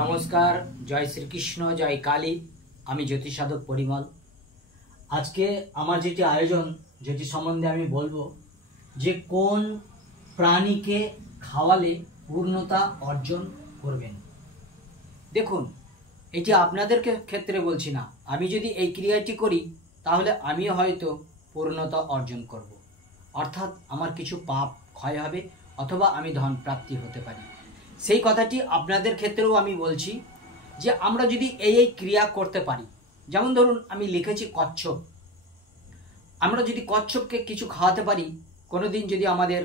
নমস্কার, জয় শ্রীকৃষ্ণ, জয় কালী। আমি জ্যোতি সাধক পরিমল। আজকে আমার যেটি আয়োজন, যেটি সম্বন্ধে আমি বলবো যে কোন প্রাণীকে খাওয়ালে পূর্ণতা অর্জন করবেন। দেখুন, এটি আপনাদের ক্ষেত্রে বলছি না। আমি যদি এই ক্রিয়াটি করি তাহলে আমিও হয়তো পূর্ণতা অর্জন করব, অর্থাৎ আমার কিছু পাপ ক্ষয় হবে অথবা আমি ধন প্রাপ্তি হতে পারি। সেই কথাটি আপনাদের ক্ষেত্রেও আমি বলছি যে আমরা যদি এই ক্রিয়া করতে পারি। যেমন ধরুন, আমি লিখেছি কচ্ছপ। আমরা যদি কচ্ছপকে কিছু খাওয়াতে পারি, কোনো দিন যদি আমাদের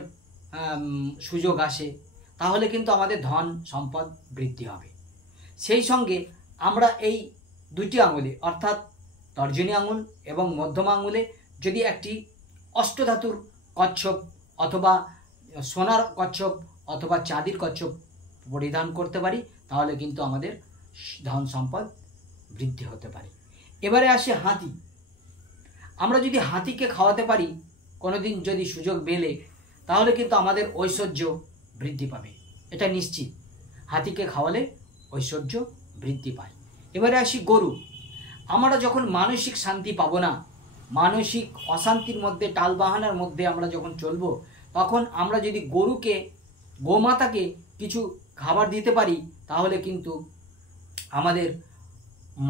সুযোগ আসে, তাহলে কিন্তু আমাদের ধন সম্পদ বৃদ্ধি হবে। সেই সঙ্গে আমরা এই দুটি আঙুলে, অর্থাৎ তর্জনী আঙুল এবং মধ্যমা আঙুলে যদি একটি অষ্টধাতুর কচ্ছপ অথবা সোনার কচ্ছপ অথবা চাঁদির কচ্ছপ পরিধান করতে পারি, তাহলে কিন্তু আমাদের ধন সম্পদ বৃদ্ধি হতে পারে। এবারে আসে হাতি। আমরা যদি হাতিকে খাওয়াতে পারি কোনো দিন যদি সুযোগ মেলে, তাহলে কিন্তু আমাদের ঐশ্বর্য বৃদ্ধি পাবে, এটা নিশ্চিত। হাতিকে খাওয়ালে ঐশ্বর্য বৃদ্ধি পায়। এবারে আসি গরু। আমরা যখন মানসিক শান্তি পাবো না, মানসিক অশান্তির মধ্যে, টালবাহানার মধ্যে আমরা যখন চলবো, তখন আমরা যদি গরুকে, গোমাতাকে কিছু খাবার দিতে পারি, তাহলে কিন্তু আমাদের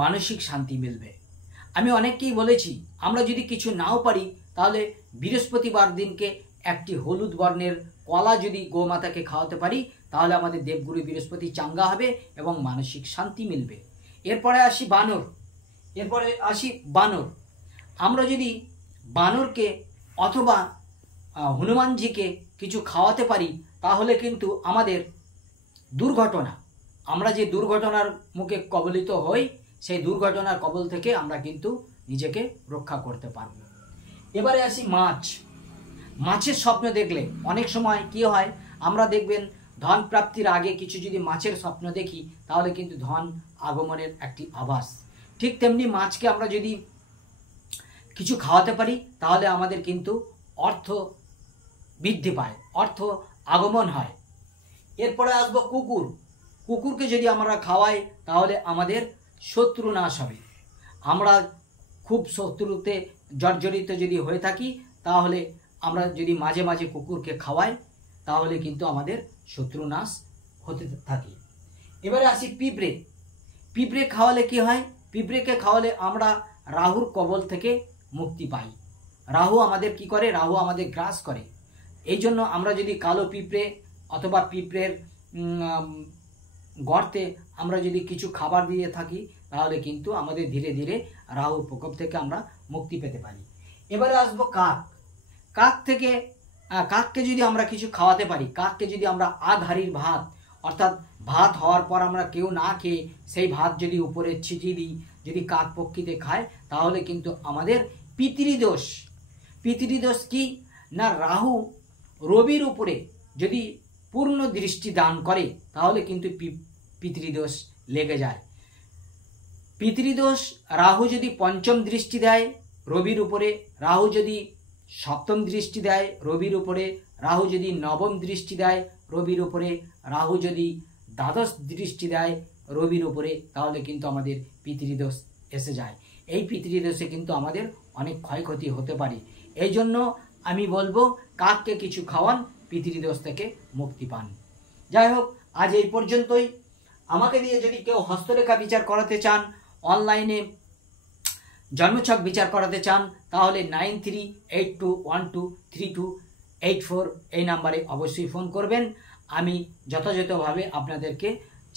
মানসিক শান্তি মিলবে। আমি অনেককেই বলেছি, আমরা যদি কিছু নাও পারি, তাহলে বৃহস্পতিবার দিনকে একটি হলুদ বর্ণের কলা যদি গোমাতাকে খাওয়াতে পারি, তাহলে আমাদের দেবগুরু বৃহস্পতি চাঙ্গা হবে এবং মানসিক শান্তি মিলবে। এরপরে আসি বানর। আমরা যদি বানরকে অথবা হনুমানজিকে কিছু খাওয়াতে পারি, তাহলে কিন্তু আমাদের দুর্ঘটনা, আমরা যে দুর্ঘটনার মুখে কবলিত হই, সেই দুর্ঘটনার কবল থেকে আমরা কিন্তু নিজেকে রক্ষা করতে পারব। এবারে আসি মাছ। মাছের স্বপ্ন দেখলে অনেক সময় কি হয়, আমরা দেখবেন ধন প্রাপ্তির আগে কিছু যদি মাছের স্বপ্ন দেখি, তাহলে কিন্তু ধন আগমনের একটি আভাস। ঠিক তেমনি মাছকে আমরা যদি কিছু খাওয়াতে পারি, তাহলে আমাদের কিন্তু অর্থ বৃদ্ধি পায়, অর্থ আগমন হয়। এরপরে আসবো কুকুর। কুকুরকে যদি আমরা খাওয়াই, তাহলে আমাদের শত্রু নাশ হবে। আমরা খুব শত্রুতে জর্জরিত যদি হয়ে থাকি, তাহলে আমরা যদি মাঝে মাঝে কুকুরকে খাওয়াই, তাহলে কিন্তু আমাদের শত্রু নাশ হতে থাকে। এবারে আসি পিঁপড়ে। পিঁপড়ে খাওয়ালে কি হয়? পিঁপড়েকে খাওয়ালে আমরা রাহুর কবল থেকে মুক্তি পাই। রাহু আমাদের কি করে? রাহু আমাদের গ্রাস করে। এই জন্য আমরা যদি কালো পিঁপড়ে অথবা পিঁপড়ের গর্তে আমরা যদি কিছু খাবার দিয়ে থাকি, তাহলে কিন্তু আমাদের ধীরে ধীরে রাহুর প্রকোপ থেকে আমরা মুক্তি পেতে পারি। এবারে আসবো কাক। কাককে যদি আমরা কিছু খাওয়াতে পারি, কাককে যদি আমরা আধারির ভাত, অর্থাৎ ভাত হওয়ার পর আমরা কেউ না খেয়ে সেই ভাত যদি উপরে ছিটিয়ে দিই, যদি কাক পক্ষীতে খায়, তাহলে কিন্তু আমাদের পিতৃদোষ কি না, রাহু রবির উপরে যদি পূর্ণ দৃষ্টি দান করে, তাহলে কিন্তু পিতৃদোষ লেগে যায়। পিতৃদোষ, রাহু যদি পঞ্চম দৃষ্টি দেয় রবির উপরে, রাহু যদি সপ্তম দৃষ্টি দেয় রবির উপরে, রাহু যদি নবম দৃষ্টি দেয় রবির উপরে, রাহু যদি দ্বাদশ দৃষ্টি দেয় রবির উপরে, তাহলে কিন্তু আমাদের পিতৃদোষ এসে যায়। এই পিতৃদোষে কিন্তু আমাদের অনেক ক্ষয়ক্ষতি হতে পারে। এই জন্য আমি বলবো, কাককে কিছু খাওয়ান, পিতৃদোষ থেকে মুক্তি পান। যাই হোক, আজ এই পর্যন্তই। আমাকে দিয়ে যদি কেউ হস্তরেখা বিচার করাতে চান, অনলাইনে জন্মছক বিচার করাতে চান, তাহলে 9382123284 এই নাম্বারে অবশ্যই ফোন করবেন। আমি যথাযথভাবে আপনাদেরকে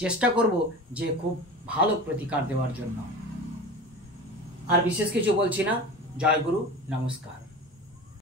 চেষ্টা করব যে খুব ভালো প্রতিকার দেওয়ার জন্য। আর বিশেষ কিছু বলছি না। জয় গুরু, নমস্কার।